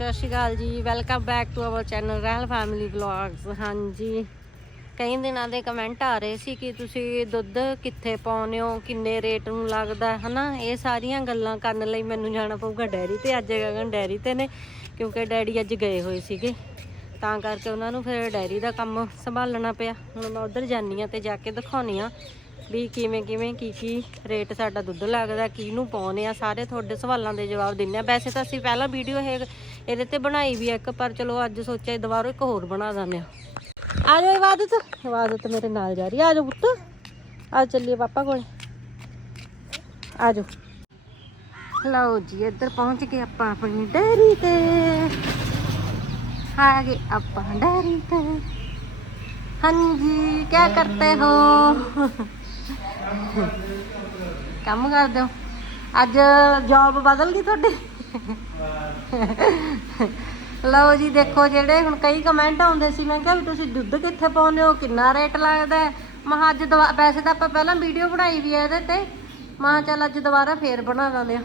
ਸਤਿ ਸ਼੍ਰੀ ਅਕਾਲ ਜੀ welcome back to our channel Rahil family vlogs ਹਾਂਜੀ ਕਈ ਦਿਨਾਂ ਦੇ ਕਮੈਂਟ ਆ ਰਹੇ ਸੀ ਕਿ ਤੁਸੀਂ ਦੁੱਧ ਕਿੱਥੇ ਪਾਉਂਦੇ ਹੋ ਕਿੰਨੇ ਰੇਟ ਨੂੰ ਲੱਗਦਾ ਹੈ, ਹਨਾ? ਇਹ ਸਾਰੀਆਂ ਗੱਲਾਂ ਕਰਨ ਲਈ ਮੈਨੂੰ ਜਾਣਾ ਪਊਗਾ ਡੈਰੀ ਤੇ ਅੱਜ ਗਗਨ ਡੈਰੀ ਤੇ ਨੇ ਕਿਉਂਕਿ ਡੈਡੀ ਅੱਜ ਗਏ ਹੋਏ ਸੀਗੇ। ਤਾਂ ਕਰਕੇ ਉਹਨਾਂ ਨੂੰ ਫਿਰ ਡੈਰੀ ਦਾ ਕੰਮ ਸੰਭਾਲਣਾ ਪਿਆ। ਹੁਣ ਮੈਂ ਉਧਰ ਜਾਨੀ ਆ ਤੇ ਜਾ ਕੇ ਦਿਖਾਉਣੀ ਆ ਵੀ ਕਿਵੇਂ ਕਿਵੇਂ ਕੀ ਕੀ ਰੇਟ ਸਾਡਾ ਦੁੱਧ ਲੱਗਦਾ ਕਿਹਨੂੰ ਪਾਉਨੇ ਆ ਸਾਰੇ ਤੁਹਾਡੇ ਸਵਾਲਾਂ ਦੇ ਜਵਾਬ ਦਿੰਨੇ ਆ ਵੈਸੇ ਤਾਂ ਅਸੀਂ ਪਹਿਲਾਂ ਵੀਡੀਓ ਇਹ ਇਹਦੇ ਤੇ ਬਣਾਈ ਵੀ ਇੱਕ, ਪਰ ਚਲੋ ਅੱਜ ਸੋਚਿਆ ਦੁਬਾਰਾ ਇੱਕ ਹੋਰ ਬਣਾ ਦਿੰਦੇ ਆ। ਆ ਜਾਓ ਇਬਾਦਤ। ਇਬਾਦਤ ਮੇਰੇ ਨਾਲ ਜਾ ਰਹੀ ਆ। ਆ ਪੁੱਤ। ਆ ਚੱਲੀਏ ਪਾਪਾ ਕੋਲ। ਆ ਜਾਓ। ਲਓ ਜੀ, ਇੱਧਰ ਪਹੁੰਚ ਗਏ ਆਪਾਂ ਆਪਣੀ ਡੈਰੀ ਤੇ। ਆ ਗਏ ਆਪਾਂ ਡੈਰੀ ਤੇ। ਹਾਂਜੀ ਕੀ ਕਰਤੇ ਹੋ? ਕੰਮ ਕਰਦੇ ਹੋ? ਅੱਜ ਜੌਬ ਬਦਲ ਗਈ ਤੁਹਾਡੀ? ਲਓ ਜੀ ਦੇਖੋ ਜਿਹੜੇ ਹੁਣ ਕਈ ਕਮੈਂਟ ਆਉਂਦੇ ਸੀ ਮੈਂ ਕਿਹਾ ਵੀ ਤੁਸੀਂ ਦੁੱਧ ਕਿੱਥੇ ਪਾਉਂਦੇ ਹੋ ਕਿੰਨਾ ਰੇਟ ਲੱਗਦਾ ਮਹਾ ਅੱਜ ਦਵਾ- ਵੈਸੇ ਤਾਂ ਆਪਾਂ ਪਹਿਲਾਂ ਵੀਡੀਓ ਬਣਾਈ ਵੀ ਹੈ ਇਹਦੇ ਤੇ। ਮਹਾ ਚੱਲ ਅੱਜ ਦੁਬਾਰਾ ਫੇਰ ਬਣਾ ਦਿੰਦੇ ਆ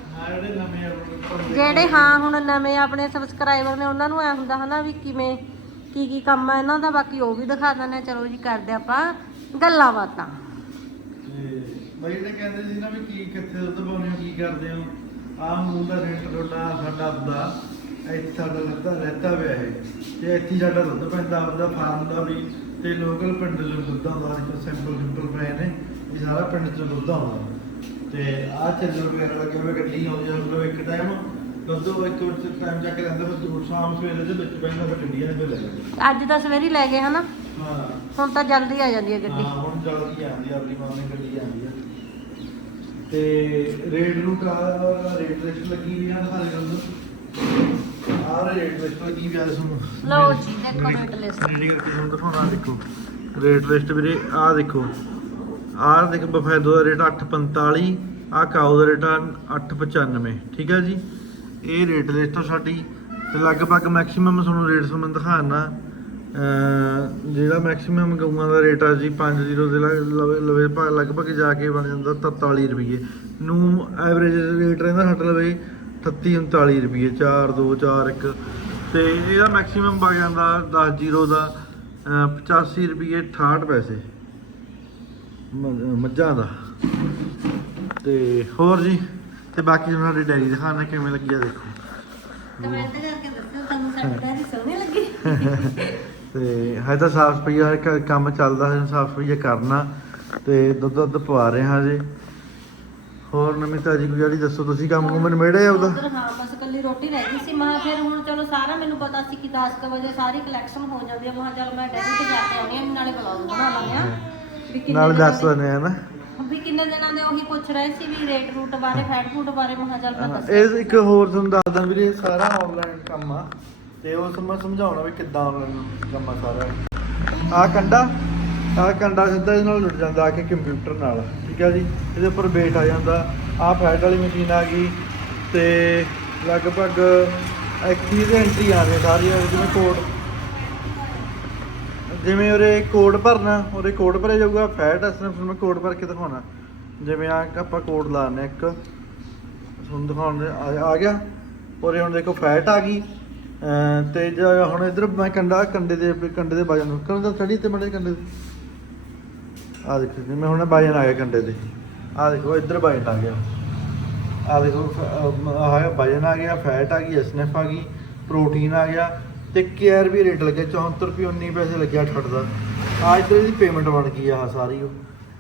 ਜਿਹੜੇ ਹਾਂ ਹੁਣ ਨਵੇਂ ਆਪਣੇ ਸਬਸਕ੍ਰਾਈਬਰ ਨੇ ਉਹਨਾਂ ਨੂੰ ਐ ਹੁੰਦਾ ਹਨਾ ਵੀ ਕਿਵੇਂ ਕੀ ਕੀ ਕੰਮ ਹੈ ਇਹਨਾਂ ਦਾ ਬਾਕੀ ਉਹ ਵੀ ਦਿਖਾ ਦਿੰਦੇ ਆ ਚਲੋ ਜੀ ਕਰਦੇ ਆਪਾਂ ਗੱਲਾਂ ਬਾਤਾਂ। ਬਈ ਜਿਹੜੇ ਕਹਿੰਦੇ ਸੀ ਨਾ ਵੀ ਕੀ ਕਿੱਥੇ ਦੁੱਧ ਪਾਉਂਦੇ ਹੋ ਕੀ ਕਰਦੇ ਹੋ? ਆਹ ਮੂਲ ਦਾ ਰੇਟ ਤੁਹਾਡਾ ਸਾਡਾ ਆਪਦਾ ਇੱਥੇ ਸਾਡਾ ਲੱਤਾ ਰਹਿਤਾ ਹੋਇਆ ਹੈ ਤੇ ਇੱਥੇ ਸਾਡਾ ਦੁੱਧ ਪੈਂਦਾ ਆਪਦਾ ਫਾਰਮ ਦਾ ਵੀ ਤੇ ਲੋਕਲ ਪਿੰਡ ਚੋਂ ਦੁੱਧ ਆਉਂਦਾ ਜਿਵੇਂ ਸਿੰਪਲ ਸਿੰਪਲ ਪਏ ਨੇ ਵੀ ਸਾਰਾ ਪਿੰਡ ਚੋਂ ਦੁੱਧ ਆਉਂਦਾ। ਤੇ ਆਹ ਚੱਲਰ ਵਗੈਰਾ ਲੱਗੇ ਹੋਏ ਗੱਡੀ ਆਉਂਦੀ ਆ ਮਤਲਬ ਇੱਕ ਟਾਈਮ ਦੁੱਧ ਉਹ ਇੱਕ ਵਿੱਚ ਟਾਈਮ ਚੱਕ ਲੈਂਦਾ ਫਿਰ ਦੋ ਸ਼ਾਮ ਸਵੇਰੇ ਦੇ ਵਿੱਚ ਪੈਂਦਾ ਫਿਰ ਗੱਡੀਆਂ ਨੇ ਫਿਰ ਲੈ ਜਾਂਦੇ। ਅੱਜ ਤਾਂ ਸਵੇਰੀ ਲੈ ਗਏ ਹਨਾ? ਹਾਂ। ਹੁਣ ਤਾਂ ਜਲਦੀ ਆ ਜਾਂਦੀ ਹੈ ਗੱਡੀ। ਹਾਂ ਹੁਣ ਜਲਦੀ ਆਉਂਦੀ ਆ ਅਗਲੀ ਮਾਰਨਿੰਗ ਗੱਡੀ ਆਉਂਦੀ ਆ। ਤੇ ਰੇਟ ਨੂੰ ਕਾ ਰੇਟ ਲਿਸਟ ਲੱਗੀ ਵੀ ਆ ਦਿਖਾ ਦੇ ਗੱਲ ਆਹ ਰੇਟ ਲਿਸਟ ਲੱਗੀ ਵੀ ਆ ਤੁਹਾਨੂੰ? ਲਓ ਜੀ, ਦੇਖੋ rate list। ਰੈਡੀ ਕਰਕੇ ਤੁਹਾਨੂੰ ਦਿਖਾਉਣਾ ਦੇਖੋ। ਰੇਟ ਲਿਸਟ ਵੀਰੇ ਆਹ ਦੇਖੋ। ਆਹ ਦੇਖ ਬਫੈਦੋ ਦਾ ਰੇਟ 845 ਆਹ ਕਾਓ ਦਾ ਰੇਟ ਆ 895 ਠੀਕ ਹੈ ਜੀ? ਇਹ ਰੇਟ ਲਿਸਟ ਆ ਸਾਡੀ। ਤੇ ਲਗਭਗ ਮੈਕਸਿਮਮ ਤੁਹਾਨੂੰ ਰੇਟ ਤੁਹਾਨੂੰ ਦਿਖਾਣਾ ਜਿਹੜਾ ਮੈਕਸਿਮਮ ਗਊਆਂ ਦਾ ਰੇਟ ਆ ਜੀ 50 ਦੇ ਲਵੇ ਲਗਭਗ ਜਾ ਕੇ ਬਣ ਜਾਂਦਾ 43 ਰੁਪਏ ਨੂੰ ਐਵਰੇਜ ਰੇਟ ਰਹਿੰਦਾ ਸਾਡੇ ਲਵੇ 38 39 ਰੁਪਏ 4 2 4 1 ਤੇ ਇਹਦਾ ਮੈਕਸਿਮਮ ਵਗ ਜਾਂਦਾ 10 ਜ਼ੀਰੋ ਦਾ ਅਹ 85 ਰੁਪਏ 68 ਪੈਸੇ। ਮੱਝਾਂ ਦਾ। ਤੇ ਹੋਰ ਜੀ ਤੇ ਬਾਕੀ ਤੁਹਾਨੂੰ ਸਾਡੀ ਡੈਰੀ ਦਿਖਾਣਾ ਕਿਵੇਂ ਲੱਗੀ ਆ ਦੇਖੋ। ਕਮੈਂਟ ਕਰਕੇ ਦੱਸੋ ਤੁਹਾਨੂੰ ਸਾਡੀ ਡੈਰੀ ਸੋਹਣੀ ਲੱਗੀ। ਤੇ ਹਜੇ ਤਾਂ ਸਾਫ਼ ਸਫ਼ਾਈ ਦਾ ਕ- ਕੰਮ ਚੱਲਦਾ ਹੈ ਸਾਫ਼ ਸਫ਼ਾਈ ਕਰਨਾ ਤੇ ਦੁੱਧ ਦੁੱਧ ਪਵਾ ਰਹੇ ਹਾਂ ਜੀ ਹੋਰ ਨਵੀਂ ਤਾਜੀ ਗੁਜ਼ਾਰੀ ਦੱਸੋ ਤੁਸੀਂ ਕੰਮ ਕੁਮ ਨਿਬੇੜਿਆ ਉਹਦਾ ਉੱਧਰ ਹਾਂ ਬਸ ਕੱਲੀ ਰੋਟੀ ਰਹਿ ਗਈ ਸੀ ਮੈਂ ਫਿਰ ਹੁਣ ਚਲੋ ਸਾਰਾ ਮੈਨੂੰ ਪਤਾ ਸੀ ਕਿ 10 ਕੁ ਵਜੇ ਸਾਰੀ ਕਲੈਕਸ਼ਨ ਹੋ ਜਾਂਦੀ ਹੈ ਮੈਂ ਕਿਹਾ ਚੱਲ ਮੈਂ ਡੈਰੀ ਤੇ ਜਾ ਕੇ ਆਉਂਦੀ ਹਾਂ ਨਾਲੇ ਵਲੌਗ ਬਣਾ ਵੀ ਕਿੰਨੇ ਨਾਲ ਦਿਨਾਂ ਦੱਸ ਦੇ- ਦਿੰਦੇ ਆ ਨਾ। ਵੀ ਕਿੰਨੇ ਦਿਨਾਂ ਦੇ ਉਹੀ ਪੁੱਛ ਰਹੇ ਸੀ ਵੀ ਰੇਟ ਰੂਟ ਬਾਰੇ ਫੈਟ ਫੂਡ ਬਾਰੇ ਮੈਂ ਕਿਹਾ ਚੱਲ ਮੈਂ ਦੱਸ ਇਹ ਇੱਕ ਹੋਰ ਤੁਹਾਨੂੰ ਦੱਸਦਾ ਵੀਰੇ ਇਹ ਸਾਰਾ ਆਨਲਾਈਨ ਕੰਮ ਆ। ਤੇ ਉਸ ਮੈਂ ਸਮਝਾਉਣਾ ਵੀ ਕਿੱਦਾਂ ਆਨਲਾਈਨ ਕੰਮ ਆ ਸਾਰਾ ਆ ਕੰਡਾ ਆ ਕੰਡਾ ਸਿੱਧਾ ਇਹਦੇ ਨਾਲ ਜੁੜ ਜਾਂਦਾ, ਆ ਕੇ ਕੰਪਿਊਟਰ ਨਾਲ, ਠੀਕ ਆ ਜੀ? ਇਹਦੇ ਉੱਪਰ ਵੇਟ ਆ ਜਾਂਦਾ। ਆ ਫੈਟ ਵਾਲੀ ਮਸ਼ੀਨ ਆ ਗਈ ਤੇ ਲਗਭਗ ਇੱਥੇ ਦੇ ਐਂਟਰੀ ਆਉਂਦੇ ਸਾਰੀਆਂ, ਜਿਵੇਂ ਕੋਡ ਜਿਵੇਂ ਉਹਦੇ ਕੋਡ ਭਰਨਾ ਉਹਦੇ ਕੋਡ ਭਰੇ ਜਾਊਗਾ ਫੈਟ ਅਸਲ ਫਿਰ ਮੈਂ ਕੋਡ ਭਰ ਕੇ ਦਿਖਾਉਣਾ। ਜਿਵੇਂ ਆ ਆਪਾਂ ਕੋਡ ਲਾਣੇ ਇੱਕ, ਤੁਹਾਨੂੰ ਦਿਖਾਉਣ ਆ ਗਿਆ। ਔਰ ਹੁਣ ਦੇਖੋ ਫੈਟ ਆ ਗਈ। ਤੇ ਜੇ ਹੁਣ ਇਧਰ ਮੈਂ ਕੰਡਾ, ਕੰਡੇ ਦੇ ਕੰਡੇ ਦੇ ਵਜਨ ਨੂੰ। ਕੰਡੇ ਚੜੀ ਤੇ ਮੜੇ ਕੰਡੇ ਦੇ। ਆ ਦੇਖੋ ਜੀ, ਮੈਂ ਹੁਣ ਵਜਨ ਆ ਗਿਆ ਕੰਡੇ ਦੇ। ਆ ਦੇਖੋ, ਇਧਰ ਵਜਨ ਆ ਗਿਆ। ਆ ਦੇਖੋ ਆ ਵਜਨ ਆ ਗਿਆ, ਫੈਟ ਆ ਗਈ ਐਸਐਨਐਫ ਆ ਗਈ, ਪ੍ਰੋਟੀਨ ਆ ਗਿਆ, ਤੇ ਕੇਆਰ ਵੀ ਰੇਟ ਲੱਗਿਆ 74 ਰੁਪਏ 19 ਪੈਸੇ ਲੱਗਿਆ ਠੱਟ ਦਾ। ਆ ਇਧਰ ਇਹਦੀ ਪੇਮੈਂਟ ਬਣ ਗਈ ਆ, ਆਹ ਸਾਰੀ ਉਹ।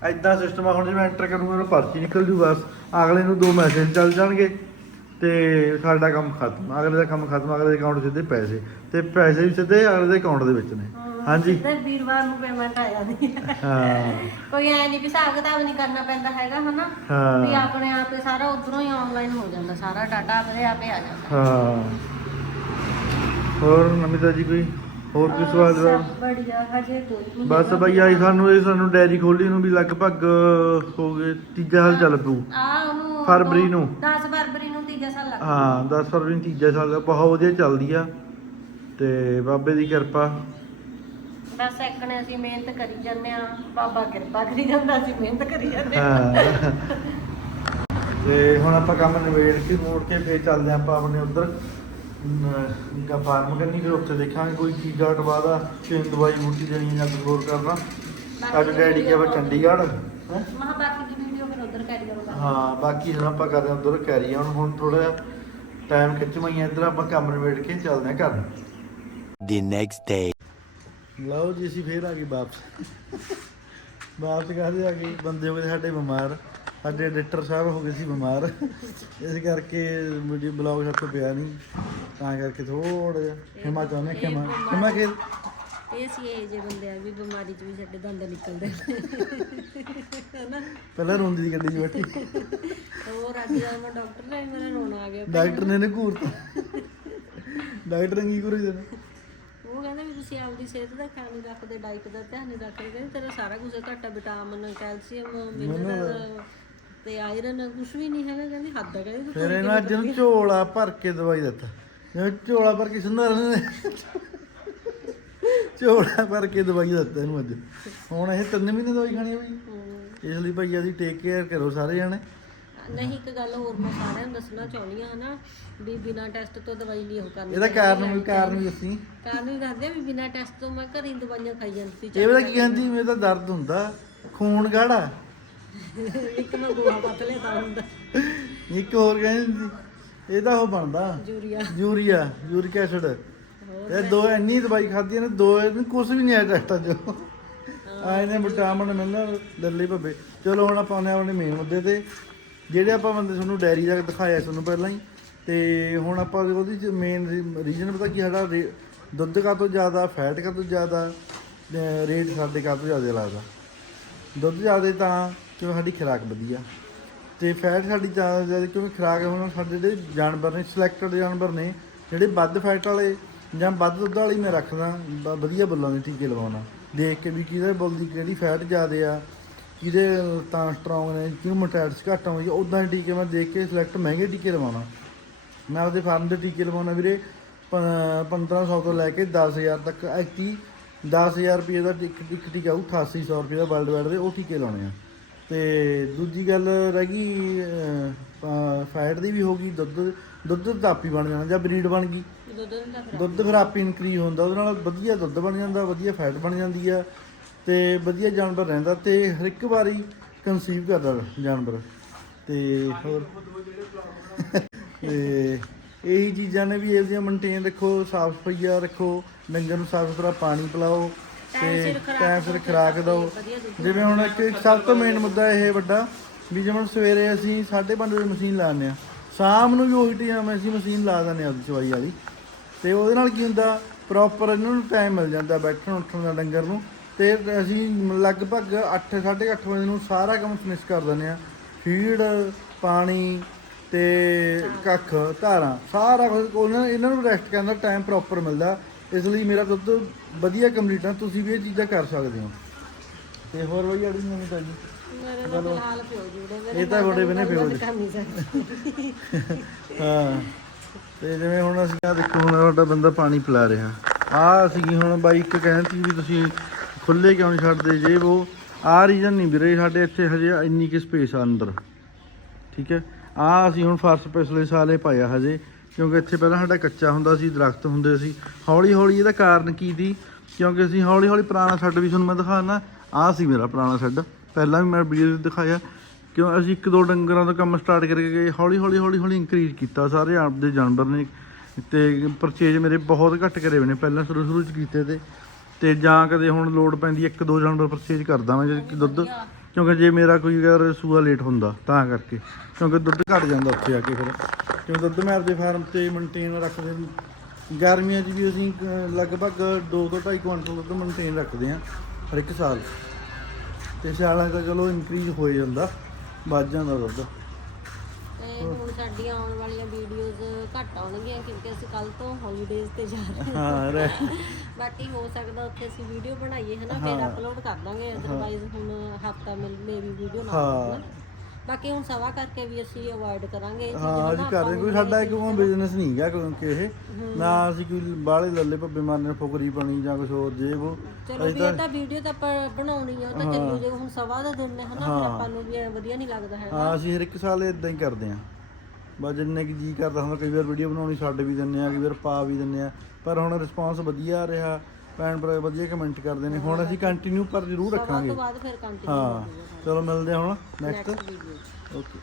ਐਦਾਂ ਸਿਸਟਮ ਆ, ਹੁਣ ਜੇ ਮੈਂ ਐਂਟਰ ਕਰੂੰਗਾ ਉਹਨੂੰ ਪਰਚੀ ਨਿਕਲ ਜੂ, ਬਸ। ਅਗਲੇ ਨੂੰ ਦੋ ਮੈਸੇਜ ਚੱਲ ਜਾਣਗੇ। ਤੇ ਸਾਡਾ ਕੰਮ ਖਤਮ ਅਗਲੇ ਦਾ ਕੰਮ ਖਤਮ ਅਗਲੇ ਦੇ ਅਕਾਊਂਟ ਸਿੱਧੇ ਪੈਸੇ ਤੇ ਪੈਸੇ ਵੀ ਸਿੱਧੇ ਅਗਲੇ ਦੇ ਅਕਾਊਂਟ ਦੇ ਵਿੱਚ ਨੇ। ਹਾਂਜੀ। ਸਿੱਧਾ ਵੀਰਵਾਰ ਨੂੰ ਪੇਮੈਂਟ ਆ ਜਾਂਦੀ ਹੈ। ਹਾਂ। ਕੋਈ ਐ ਨਹੀਂ ਵੀ ਹਿਸਾਬ ਕਿਤਾਬ ਨਹੀਂ ਕਰਨਾ ਪੈਂਦਾ ਹੈਗਾ ਹਨਾ? ਵੀ ਹਾਂ ਆਪਣੇ ਆਪ ਹੀ ਸਾਰਾ ਉਧਰੋਂ ਹੀ ਆਨਲਾਈਨ ਹੋ ਜਾਂਦਾ ਸਾਰਾ ਡਾਟਾ ਆਪਣੇ ਆਪੇ ਆ ਜਾਂਦਾ। ਹਾਂ। ਹੋਰ ਨਮਿਤਾ ਜੀ ਕੋਈ? ਹੋਰ ਕੋਈ ਸਵਾਲ ਜਵਾਬ? ਸਭ ਬੜੀਆ ਹਜੇ ਕੋਈ ਨਹੀਂ ਬਸ ਬਈ ਆਈ ਸਾਨੂੰ ਇਹ ਸਾਨੂੰ ਡੈਰੀ ਖੋਲੀ ਨੂੰ ਵੀ ਲਗਭਗ ਹੋ ਗਏ ਤੀਜਾ ਸਾਲ ਚੱਲ ਪਊ। ਆ ਉਹਨੂੰ ਫਰਵਰੀ ਨੂੰ। 10 ਫਰਵਰੀ ਨੂੰ ਤੀਜਾ ਸਾਲ ਲੱਗ ਹਾਂ 10 ਫਰਵਰੀ ਨੂੰ ਤੀਜਾ ਸਾਲ ਦਾ ਬਹੁਤ ਵਧੀਆ ਚੱਲਦੀ ਆ। ਤੇ ਬਾਬੇ ਦੀ ਕਿਰਪਾ। ਬਸ ਐਕਣੇ ਅਸੀਂ ਮਿਹਨਤ ਕਰੀ ਜਾਂਦੇ ਆ ਬਾਬਾ ਕਿਰਪਾ ਕਰੀ ਜਾਂਦਾ ਅਸੀਂ ਮਿਹਨਤ ਕਰੀ ਜਾਂਦੇ ਆ ਹਾਂ। ਤੇ ਹੁਣ ਆਪਾਂ ਕੰਮ ਨਿਬੇੜ ਕੇ ਮੋੜ ਕੇ ਫੇਰ ਚੱਲਦੇ ਆਪਾਂ ਆਪਣੇ ਉਧਰ। ਗਾ ਫਾਰਮ ਕਰਨੀ ਫਿਰ ਉੱਥੇ ਦੇਖਾਂਗੇ ਕੋਈ ਕੀ ਡਾਟ ਬਾਦਾ ਕਿ ਦਵਾਈ ਬੂਟੀ ਦੇਣੀ ਜਾਂ ਕੁਝ ਹੋਰ ਕਰਨਾ। ਅੱਜ ਡੈਡੀ ਗਿਆ ਵਾ ਚੰਡੀਗੜ੍ਹ। ਹੈਂ? ਮਹਾ ਬਾਕੀ ਦੀ ਵੀਡੀਓ ਉਧਰ ਕੈਰੀ ਕਰੂੰਗਾ ਹਾਂ ਬਾਕੀ ਹੁਣ ਆਪਾਂ ਕਰਦੇ ਹਾਂ ਉਧਰ ਕੈਰੀ ਹੁਣ ਹੁਣ ਥੋੜਾ ਟਾਈਮ ਖਿੱਚਵਾਈਆਂ ਇੱਧਰ ਆਪਾਂ ਕੰਮ ਨਿਬੇੜ ਕੇ ਚੱਲਦੇ ਹਾਂ ਘਰ। The next day. ਲਓ ਜੀ ਅਸੀਂ ਫੇਰ ਆ ਗਏ ਵਾਪਸ। ਵਾਪਸ ਕਾਹਦੇ ਆ ਗਏ? ਬੰਦੇ ਹੋ ਗਏ ਸਾਡੇ ਬਿਮਾਰ। ਸਾਡੇ ਐਡੀਟਰ ਸਾਹਿਬ ਹੋ ਗਏ ਸੀ ਬਿਮਾਰ। ਇਸ ਕਰਕੇ ਵੀਡੀਓ ਬਲੌਗ ਸਾਡੇ ਤੋਂ ਪਿਆ ਨਹੀਂ। ਤਾਂ ਕਰਕੇ ਥੋੜਾ ਜਿਹਾ ਖਿਮਾ ਚਾਹੁੰਦੇ ਖਿਮਾ। ਖਿਮਾ ਕੇ ਇਹ ਸੀ ਇਹ ਜੇ ਬੰਦੇ ਆ ਵੀ ਬਿਮਾਰੀ ਚ ਵੀ ਸਾਡੇ ਦੰਦ ਨਿਕਲਦੇ ਹਨਾ ਪਹਿਲਾਂ ਰੋਂਦੀ ਦੀ ਗੱਡੀ 'ਚ ਬੈਠੀ। ਹੋਰ ਅੱਜ ਦਾ ਮੈਂ ਡਾਕਟਰ ਨੇ ਮੇਰਾ ਰੋਣਾ ਆ ਗਿਆ। ਡਾਕਟਰ ਨੇ ਨੇ ਘੂਰਤਾ ਡਾਕਟਰ ਨੇ ਕੀ ਕਰੀ ਦੇਣਾ ਉਹ ਕਹਿੰਦੇ ਵੀ ਤੁਸੀਂ ਆਪਦੀ ਸਿਹਤ ਦਾ ਖਿਆਲ ਨਹੀਂ ਰੱਖਦੇ ਡਾਈਟ ਦਾ ਧਿਆਨ ਨਹੀਂ ਰੱਖਦੇ। ਕਹਿੰਦੇ ਤੇਰਾ ਸਾਰਾ ਕੁਝ ਘੱਟ ਵਿਟਾਮਿਨ ਕੈਲਸ਼ੀਅਮ ਮਿਨਰਲ ਤੇ ਆਇਰਨ ਕੁਝ ਵੀ ਨਹੀਂ ਹੈਗਾ। ਕਹਿੰਦੀ ਹੱਦ ਆ ਕਹਿੰਦੀ ਤੂੰ ਫਿਰ ਇਹਨਾਂ ਅੱਜ ਨੂੰ ਝੋਲਾ ਭਰ ਕੇ ਦਵਾਈ ਦਿੱਤਾ। ਜਿਵੇਂ ਝੋਲਾ ਭਰ ਕੇ ਸੁੰਦਰ ਨੇ ਝੋਲਾ ਭਰ ਕੇ ਦਵਾਈ ਦਿੱਤਾ ਇਹਨੂੰ ਅੱਜ। ਹੁਣ ਇਹ ਤਿੰਨ ਮਹੀਨੇ ਦਵਾਈ ਖਾਣੀ ਆ ਬਈ। ਇਸ ਲਈ ਭਾਈ ਅਸੀਂ ਟੇਕ ਕੇਅਰ ਕਰੋ ਸਾਰੇ ਜਾਣੇ। ਨਹੀਂ ਇੱਕ ਗੱਲ ਹੋਰ ਮੈਂ ਸਾਰਿਆਂ ਨੂੰ ਦੱਸਣਾ ਚਾਹੁੰਦੀ ਹਾਂ ਹਨਾ ਵੀ ਬਿਨਾਂ ਟੈਸਟ ਤੋਂ ਦਵਾਈ ਨਹੀਂ ਉਹ ਕਰਨੀ ਇਹਦਾ ਕਾਰਨ ਵੀ ਕਾਰਨ ਵੀ ਅਸੀਂ। ਕਾਰਨ ਵੀ ਦੱਸਦੇ ਆ ਵੀ ਬਿਨਾਂ ਟੈਸਟ ਤੋਂ ਮੈਂ ਘਰੀ ਦਵਾਈਆਂ ਖਾਈ ਜਾਂਦੀ ਸੀ ਇਹ ਪਤਾ ਕੀ ਕਹਿੰਦੀ ਮੇਰੇ ਤਾਂ ਦਰਦ ਹੁੰਦਾ। ਖੂਨ ਗਾੜਾ। ਇੱਕ ਮੈਂ ਗੋਹਾ ਪੱਤ ਲਿਆ ਹੁੰਦਾ। ਇੱਕ ਹੋਰ ਕਹਿੰਦੀ ਇਹਦਾ ਉਹ ਬਣਦਾ। ਯੂਰੀਆ। Urea uric acid. ਇਹ ਦੋ ਇੰਨੀ ਦਵਾਈ ਖਾਧੀ ਨੇ ਦੋ ਇਹਨੂੰ ਕੁਝ ਵੀ ਨਹੀਂ ਆਇਆ ਟੈਸਟਾਂ 'ਚ ਆਏ ਨੇ ਵਿਟਾਮਿਨ ਮਿਲਣਾ ਲੱਲੀ ਭੱਬੇ। ਚਲੋ ਹੁਣ ਆਪਾਂ ਆਉਂਦੇ ਹਾਂ ਆਪਣੇ ਮੇਨ ਮੁੱਦੇ ਤੇ। ਜਿਹੜੇ ਆਪਾਂ ਬੰਦੇ ਤੁਹਾਨੂੰ ਡੈਰੀ ਦਾ ਦਿਖਾਇਆ ਤੁਹਾਨੂੰ ਪਹਿਲਾਂ ਹੀ। ਤੇ ਹੁਣ ਆਪਾਂ ਉਹਦੀ ਚ ਮੇਨ ਰੀਜਨ ਪਤਾ ਕੀ ਸਾਡਾ ਰੇ- ਦੁੱਧ ਕਾ ਤੋਂ ਜ਼ਿਆਦਾ ਫੈਟ ਕਾ ਤੋਂ ਜ਼ਿਆਦਾ ਰੇਟ ਸਾਡੇ ਕਾ ਤੋਂ ਜ਼ਿਆਦਾ ਲੱਗਦਾ। ਦੁੱਧ ਜ਼ਿਆਦਾ ਤਾਂ ਕਿਉਂਕਿ ਸਾਡੀ ਖੁਰਾਕ ਵਧੀਆ। ਤੇ ਫੈਟ ਸਾਡੀ ਜ਼ਿਆਦਾ ਕਿਉਂਕਿ ਖੁਰਾਕ ਹੁਣ ਸਾਡੇ ਜਿਹੜੇ ਜਾਨਵਰ ਨੇ ਸਿਲੈਕਟਡ ਜਾਨਵਰ ਨੇ, ਜਿਹੜੇ ਵੱਧ ਫੈਟ ਵਾਲੇ ਜਾਂ ਵੱਧ ਦੁੱਧ ਵਾਲੀ ਮੈਂ ਰੱਖਦਾ ਵਧੀਆ ਬੁੱਲਾਂ ਦੇ ਟੀਕੇ ਲਵਾਉਣਾ। ਦੇਖ ਕੇ ਵੀ ਕਿਹਦੇ ਬੁੱਲ ਦੀ ਕਿਹੜੀ ਫੈਟ ਜ਼ਿਆਦੇ ਆ, ਕਿਹਦੇ ਤਾਂ ਸਟਰੋਂਗ ਨੇ ਕਿਉਂ ਮੋਟੈਟਸ ਘੱਟ ਆਉਂਦੀ ਉਦਾਂ ਦੇ ਟੀਕੇ ਮੈਂ ਦੇਖ ਕੇ ਸਿਲੈਕਟ ਮਹਿੰਗੇ ਟੀਕੇ ਲਵਾਉਣਾ। ਮੈਂ ਆਪਦੇ ਫਾਰਮ ਦੇ ਟੀਕੇ ਲਵਾਉਣਾ ਵੀਰੇ, ਪ- 1500 ਤੋਂ ਲੈ ਕੇ 10000 ਤੱਕ ਐਕਟੀ 10000 ਰੁਪਏ ਦਾ ਇੱਕ ਇੱਕ ਟੀਕਾ ਆਊ 8800 ਰੁਪਏ ਦਾ ਵਰਲਡ ਵਾਈਡ ਦੇ ਉਹ ਟੀਕੇ ਲਾਉਣੇ ਆ। ਤੇ ਦੂਜੀ ਗੱਲ ਰਹਿ ਗਈ ਫੈਟ ਦੀ ਵੀ ਹੋ ਗਈ ਦੁੱਧ ਦੁੱਧ ਤਾਂ ਆਪੀ ਬਣ ਜਾਣਾ ਜਾਂ ਬਰੀਡ ਬਣ ਗਈ। ਦੁੱਧ ਫਿਰ ਆਪੀ ਇਨਕਰੀਜ਼ ਹੁੰਦਾ ਉਹਦੇ ਨਾਲ ਵਧੀਆ ਦੁੱਧ ਬਣ ਜਾਂਦਾ ਵਧੀਆ ਫੈਟ ਬਣ ਜਾਂਦੀ ਆ ਤੇ ਵਧੀਆ ਜਾਨਵਰ ਰਹਿੰਦਾ ਤੇ ਹਰ ਇੱਕ ਵਾਰੀ ਕਨਸੀਵ ਕਰਦਾ ਜਾਨਵਰ। ਤੇ ਹੋਰ? ਤੇ ਇਹੀ ਚੀਜ਼ਾਂ ਨੇ ਵੀ ਇਹਦੀਆਂ ਮੇਨਟੇਨ ਰੱਖੋ ਸਾਫ਼ ਸਫਾਈਆ ਰੱਖੋ ਡੰਗਰ ਨੂੰ ਸਾਫ਼ ਸੁਥਰਾ ਪਾਣੀ ਪਿਲਾਓ। ਤੇ ਟਾਈਮ ਸਿਰ ਖੁਰਾਕ ਦਿਓ। ਜਿਵੇਂ ਹੁਣ ਇੱਕ ਸਭ ਤੋਂ ਮੇਨ ਮੁੱਦਾ ਇਹ ਵੱਡਾ ਵੀ ਜਿਵੇਂ ਸਵੇਰੇ ਅਸੀਂ 5:30 ਵਜੇ ਮਸ਼ੀਨ ਲਾਉਂਦੇ ਆ ਸ਼ਾਮ ਨੂੰ ਵੀ ਉਹੀ ਟਾਈਮ ਅਸੀਂ ਮਸ਼ੀਨ ਲਾ ਦਿੰਦੇ ਆ ਚਵਾਈ ਵਾਲੀ। ਤੇ ਉਹਦੇ ਨਾਲ ਕੀ ਹੁੰਦਾ? ਪ੍ਰੋਪਰ ਇਹਨਾਂ ਨੂੰ ਟਾਈਮ ਮਿਲ ਜਾਂਦਾ ਬੈਠਣ ਉੱਠਣ ਦਾ ਡੰਗਰ ਨੂੰ। ਤੇ ਅਸੀਂ ਲਗਭਗ 8 8:30 ਵਜੇ ਨੂੰ ਸਾਰਾ ਕੰਮ ਫਿਨਿਸ਼ ਕਰ ਦਿੰਦੇ ਆ ਫੀਡ ਪਾਣੀ ਤੇ ਕੱਖ ਧਾਰਾਂ ਸਾਰਾ ਕੁਝ ਉਹਨਾਂ ਇਹਨਾਂ ਨੂੰ ਰੈਸਟ ਕਰਨ ਦਾ ਟਾਈਮ ਪ੍ਰੋਪਰ ਮਿਲਦਾ। ਇਸ ਲਈ ਮੇਰਾ ਦੁੱਧ ਵਧੀਆ ਕੰਪਲੀਟ ਆ ਤੁਸੀਂ ਵੀ ਇਹ ਚੀਜ਼ਾਂ ਕਰ ਸਕਦੇ ਹੋ। ਤੇ ਹੋਰ ਬਈ ਅੜੀ ਨਵੀਂ ਤਾਂ ਜੀ ਮੇਰੇ ਨਾਲ ਫਿਲਹਾਲ ਪਿਓ ਜੁੜੇ ਮੇਰੇ ਇਹ ਤਾਂ ਬੜੇ ਬਨੇ ਪਿਓ ਜੀ। ਹਾਂ। ਤੇ ਜਿਵੇਂ ਹੁਣ ਅਸੀਂ ਆ ਦੇਖੋ ਹੁਣ ਸਾਡਾ ਬੰਦਾ ਪਾਣੀ ਪਿਲਾ ਰਿਹਾ। ਆ ਅਸੀਂ ਹੁਣ ਬਾਈ ਇੱਕ ਕਹਿੰਦੀ ਵੀ ਤੁਸੀਂ ਖੁੱਲੇ ਕਿਉਂ ਨਹੀਂ ਛੱਡਦੇ ਜੇ ਉਹ? ਆ ਰੀਜਨ ਨਹੀਂ ਵੀਰੇ ਸਾਡੇ ਇੱਥੇ ਹਜੇ ਇੰਨੀ ਕਿ ਸਪੇਸ ਆ ਅੰਦਰ। ਠੀਕ ਹੈ? ਆ ਅਸੀਂ ਹੁਣ ਫਰਸ਼ ਪਿਛਲੇ ਸਾਲੇ ਪਾਇਆ ਹਜੇ। ਕਿਉਂਕਿ ਇੱਥੇ ਪਹਿਲਾਂ ਸਾਡਾ ਕੱਚਾ ਹੁੰਦਾ ਸੀ, ਦਰਖਤ ਹੁੰਦੇ ਸੀ। ਹੌਲੀ ਹੌਲੀ ਇਹਦਾ ਕਾਰਨ ਕੀ ਦੀ ਕਿਉਂਕਿ ਅਸੀਂ ਹੌਲੀ ਹੌਲੀ ਪੁਰਾਣਾ ਸ਼ੈੱਡ ਵੀ ਤੁਹਾਨੂੰ ਮੈਂ ਦਿਖਾਣਾ ਆ ਸੀ ਮੇਰਾ ਪੁਰਾਣਾ ਸ਼ੈੱਡ। ਪਹਿਲਾਂ ਵੀ ਮੈਂ ਵੀਡੀਓ ਦਿਖਾਇਆ। ਕਿਉਂ ਅਸੀਂ ਇੱਕ ਦੋ ਡੰਗਰਾਂ ਦਾ ਕੰਮ ਸਟਾਰਟ ਕਰਕੇ ਗਏ। ਹੌਲੀ ਹੌਲੀ ਹੌਲੀ ਹੌਲੀ ਇਨਕਰੀਜ਼ ਕੀਤਾ। ਸਾਰੇ ਆਪਦੇ ਜਾਨਵਰ ਨੇ ਤੇ ਪਰਚੇਜ ਮੇਰੇ ਬਹੁਤ ਘੱਟ ਕਰੇ ਹੋਏ ਨੇ। ਪਹਿਲਾਂ ਸ਼ੁਰੂ ਸ਼ੁਰੂ ਚ ਕੀਤੇ ਤੇ। ਤੇ ਜਾਂ ਕਦੇ ਹੁਣ ਲੋਡ ਪੈਂਦੀ ਇੱਕ ਦੋ ਜਾਨਵਰ ਪਰਚੇਜ ਕਰਦਾ ਮੈਂ ਜੇ ਦੁੱਧ ਕਿਉਂਕਿ ਜੇ ਮੇਰਾ ਕੋਈ ਅਗਰ ਸੂਆ ਲੇਟ ਹੁੰਦਾ, ਤਾਂ ਕਰਕੇ। ਕਿਉਂਕਿ ਦੁੱਧ ਘਟ ਜਾਂਦਾ ਉੱਥੇ ਆ ਕੇ ਫਿਰ। ਕਿਉਂਕਿ ਦੁੱਧ ਮੈਂ ਆਪਦੇ ਫਾਰਮ ਤੇ ਮੇਨਟੇਨ ਰੱਖਦੇ ਹਾਂ। ਗਰਮੀਆਂ 'ਚ ਵੀ ਅਸੀਂ ਲਗਭਗ 2 ਤੋਂ 2.5 ਕੁਇੰਟਲ ਦੁੱਧ ਮੇਨਟੇਨ ਰੱਖਦੇ ਹਾਂ ਹਰ ਇੱਕ ਸਾਲ। ਤੇ ਸਿਆਲਾਂ 'ਚ ਚਲੋ ਇਨਕਰੀਜ਼ ਹੋ ਜਾਂਦਾ, ਵੱਧ ਜਾਂਦਾ ਦੁੱਧ। ਤੇ ਹੁਣ ਸਾਡੀਆਂ ਆਉਣ ਵਾਲੀਆਂ ਵੀਡੀਓਜ਼ ਘੱਟ ਆਉਣਗੀਆਂ ਕਿਉਂਕਿ ਅਸੀਂ ਕੱਲ ਤੋਂ ਹੌਲੀਡੇਜ਼ ਤੇ ਜਾ ਰਹੇ ਹਾਂ। ਹਾਂ ਰਹਿ। ਬਾਕੀ ਹੋ ਸਕਦਾ ਉੱਥੇ ਅਸੀਂ ਵੀਡੀਓ ਬਣਾਈਏ ਹਨਾ ਫਿਰ ਅਪਲੋਡ ਕਰ ਦਾਂਗੇ ਅਦਰਵਾਈਜ਼ ਹੁਣ ਹਫਤਾ ਮਿਲ ਮੇਰੀ ਵੀਡੀਓ ਨਾ ਹਾਂ। ਬਾਕੀ ਹੁਣ ਸਵਾ ਕਰਕੇ ਵੀ ਅਸੀਂ ਅਵੋਇਡ ਕਰਾਂਗੇ ਇਹ ਹਾਂ ਅਸੀਂ ਚੀਜ਼ਾਂ ਕਰਦੇ ਕੋਈ ਸਾਡਾ ਇੱਕ ਬਿਜ਼ਨਸ ਨਹੀਂ ਹੈਗਾ ਕਿਉਂਕਿ ਇਹ। ਨਾ ਅਸੀਂ ਕੋਈ ਬਾਹਲੇ ਲੱਲੇ ਭੱਬੇ ਮਾਰਨੇ ਫੁਕਰੀ ਬਣੀ ਜਾਂ ਕੁਝ ਹੋਰ ਜੇ ਉਹ ਚਲੋ ਵੀ ਇਹ ਤਾਂ ਵੀਡੀਓ ਤਾਂ ਆਪਾਂ ਬਣਾਉਣੀ ਆ ਉਹ ਤਾਂ ਚੱਲੂ ਜੇ ਹੁਣ ਸਵਾ ਦਾ ਦਿਨ ਨੇ ਹਨਾ ਆਪਾਂ ਨੂੰ ਵੀ ਵਧੀਆ ਨਹੀਂ ਲੱਗਦਾ ਹੈ ਹਾਂ ਅਸੀਂ ਹਰ ਇੱਕ ਸਾਲ ਇਦਾਂ ਹੀ ਕਰਦੇ ਹਾਂ। ਬਸ ਜਿੰਨੇ ਕਿ ਜੀ ਕਰਦਾ ਹੁੰਦਾ ਕਈ ਵਾਰ ਵੀਡੀਓ ਬਣਾਉਣੀ ਛੱਡ ਵੀ ਦਿੰਨੇ ਆ ਕਈ ਵਾਰ ਪਾ ਵੀ ਦਿੰਨੇ ਆ। ਪਰ ਹੁਣ ਰਿਸਪਾਂਸ ਵਧੀਆ ਆ ਰਿਹਾ ਭੈਣ ਭਰਾ ਵਧੀਆ ਕਮੈਂਟ ਕਰਦੇ ਨੇ। ਹੁਣ ਅਸੀਂ ਕੰਟੀਨਿਊ ਪਰ ਜ਼ਰੂਰ ਰੱਖਾਂਗੇ। ਤੋਂ ਬਾਅਦ ਫਿਰ ਕੰਟੀਨਿਊ ਹਾਂ ਚਲੋ ਮਿਲਦੇ ਹਾਂ ਹੁਣ ਨੈਕਸਟ ਵੀਡੀਓ ਓਕੇ